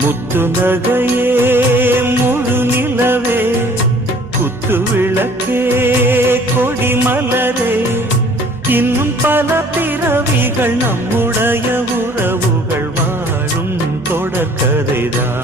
முத்து நகையே முழு நிலவே குத்து விளக்கே கொடி மலரே இன்னும் பல பிறவிகள் நம்முடைய உறவுகள் வாழும் தொடர்கதைதான்.